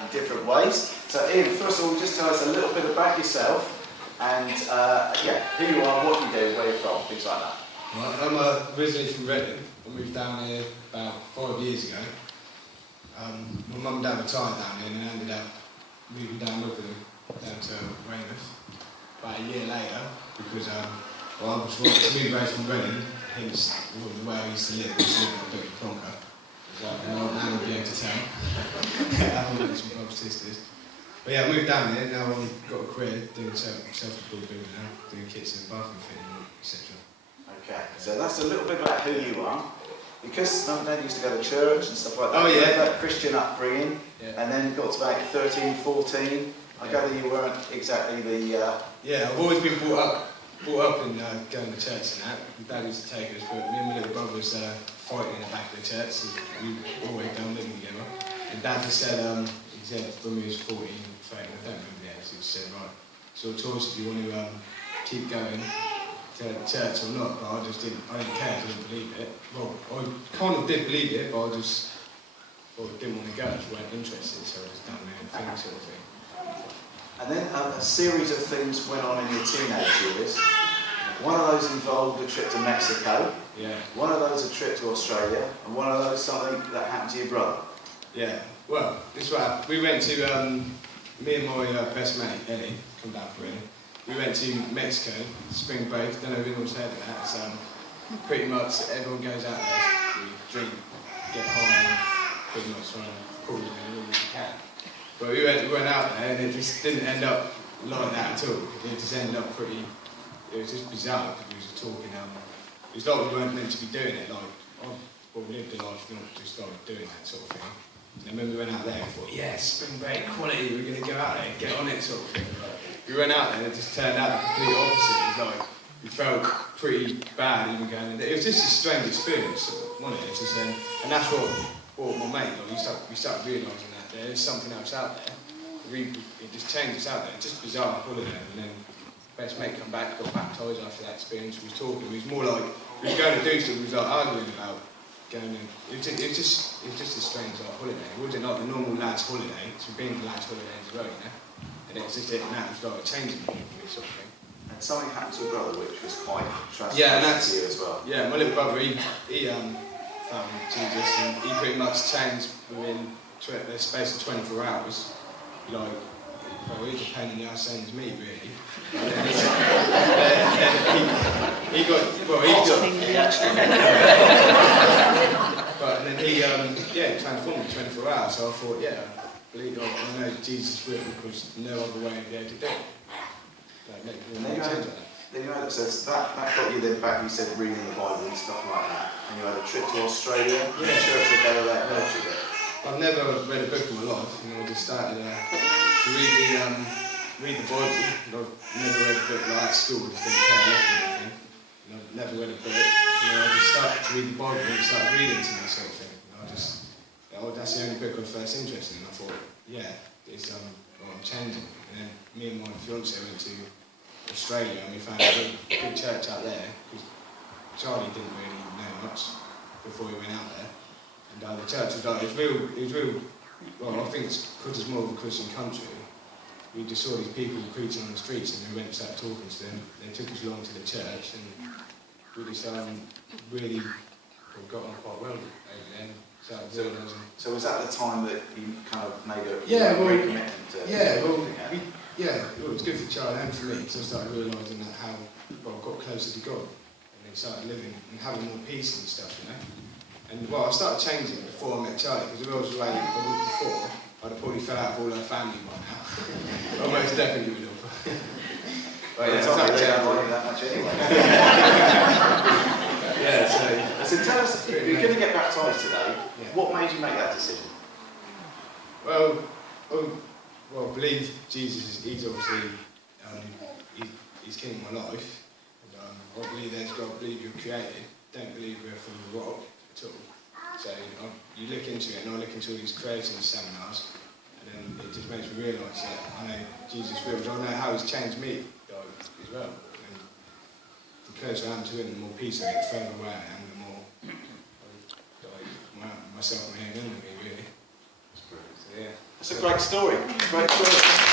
in different ways. So Ian, first of all, just tell us a little bit about yourself and who you are, what you do, where you're from, things like that. Right, I'm originally from Reading. I moved down here about 5 years ago. My mum and dad retired down here and I ended up moving down with them down to Weymouth about a year later because I was moved away from Reading, hence where I used to live. I used to live in a bit of Plonker. An old man will be able to tell. I'm with some brother sisters. But yeah, I moved down here, now I've got a career doing self-employed building now, doing kitchen and bathroom fitting, etc. Okay, so that's a little bit about who you are. Because Mum and Dad used to go to church and stuff like that. Oh yeah. That Christian upbringing, and then got to about 13, 14. I gather you weren't exactly the... Yeah, I've always been brought up in going to church and that. My dad used to take us, but me and my little brother was fighting in the back of the church, so we always done living together. And Dad just said, he said when we was 14, 13, I don't remember the age, he said, right, so choice if you want to keep going to church or not, but I didn't care, I didn't believe it. Well, I kind of did believe it, but I didn't want to go, I just weren't interested, so I just done my own thing sort of thing. And then a series of things went on in your teenage years. One of those involved a trip to Mexico, one of those a trip to Australia, and one of those something that happened to your brother. Yeah, well, this was what we went to, me and my best mate, Ellie, come down for Ellie. We went to Mexico, spring break, don't know if anyone's heard of that. It's pretty much everyone goes out there, we drink, get high, pretty much trying to pull it in all we can. But we went out there and it just didn't end up like that at all. It just ended up pretty, it was just bizarre because we were just talking, it was like we weren't meant to be doing it, like, we lived a life, not just started doing that sort of thing. And when we went out there, we thought, yeah, spring break, quality, we're going to go out there and get on it sort of thing. We went out there and it just turned out the complete opposite. It was like, we felt pretty bad even going in there. It was just a strange experience, wasn't it? Just, and that's what my mate, like, we started realising that there's something else out there. It just changed us out there. It's just bizarre holiday. And then best mate come back, got baptised after that experience. We was talking, we was more like, we was going to do stuff, we was like arguing about going in. It was just a strange holiday. It wasn't like the normal lads' holiday. So we've been to lads' holidays as well, you know. And it's just now it's like changing sort of thing. And something happened to your brother which was quite transformative to you as well. Yeah, my little brother, he found Jesus and he pretty much changed within the space of 24 hours. Like, well, he was a pain in the arse, same as me, really. He got but then he transformed in 24 hours. So I thought, yeah, I know Jesus will because no other way to be able to do it. Then you had that got you then back. You said reading the Bible and stuff like that, and you had a trip to Australia. And the church would go there helped you there. I've never read a book in my life, and I just started to read the Bible. I've never read a book like at school. I just didn't care enough or anything. And I've never read a book. And I just started to read the Bible and it started reading to me sort of thing. That's the only book I was first interested in. I thought, yeah, I'm changing. And then me and my fiance went to Australia and we found a good church out there because Charlie didn't really know much before he went out there. And the church was like, it was real, well, I think it's because it's more of a Christian country. We just saw these people preaching on the streets and we went and started talking to them. They took us along to the church and we just really got on quite well over there. So was that the time that you kind of made a recommitment to it was good for Charlie and for me because I started realising that how I got closer to God and then started living and having more peace and stuff, you know. And I started changing before I met Charlie because if I was away a week before, I'd have probably fell out of all her family by now. I most definitely would have. Well, yeah, they don't like you that much anyway. So tell us, you're going to get baptised today. Yeah. What made you make that decision? Well, I believe Jesus. He's obviously he's king of my life. And, I believe there's God. I believe you're created. Don't believe we're from the rock at all. So you look into it, and I look into all these creation seminars, and then it just makes me realise that I know Jesus wills. I know how He's changed me as well. And the closer I am to Him, the more peace I get. The further away I am, the more myself and Him in me, really. That's brilliant. So yeah. It's a great story. Great story.